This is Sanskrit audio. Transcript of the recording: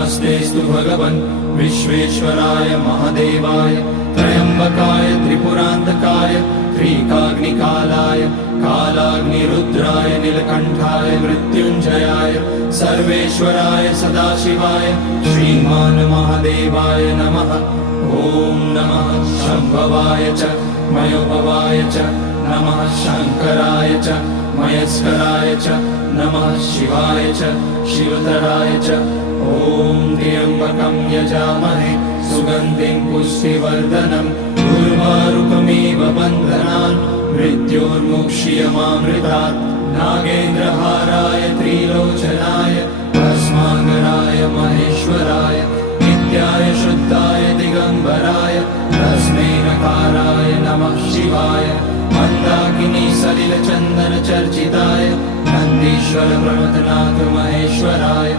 नमस्तेस्तु भगवन् विश्वेश्वराय महादेवाय त्र्यम्बकाय त्रिपुरान्तकाय त्रिकाग्निकालाय कालाग्निरुद्राय नीलकण्ठाय मृत्युञ्जयाय सर्वेश्वराय सदाशिवाय श्रीमान् महादेवाय नमः। ॐ नमः शम्भवाय च मयोभवाय च नमः शङ्कराय च मयस्कराय च नमः शिवाय च शिवतराय च। ॐ त्र्यम्बकं यजामहे सुगन्धिं पुष्टिवर्धनम् उर्वारुकमिव बन्धनान् मृत्योर्मुक्ष्यमामृतात्। नागेन्द्रहाराय त्रिलोचनाय भस्माङ्गराय महेश्वराय नित्याय शुद्धाय दिगम्बराय तस्मै नकाराय नमः शिवाय। मन्दाकिनी सलिलचन्दन चर्चिताय नन्दीश्वर प्रमथनाथ महेश्वराय